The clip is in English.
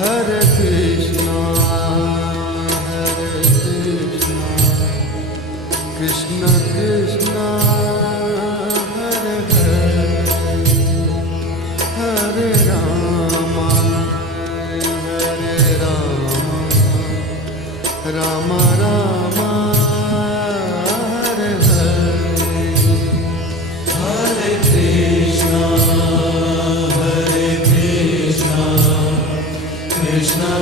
Hare Krishna, Krishna Krishna, Hare Hare, Hare Rama, Hare Rama, Rama Rama, Hare Hare, Hare Krishna, Krishna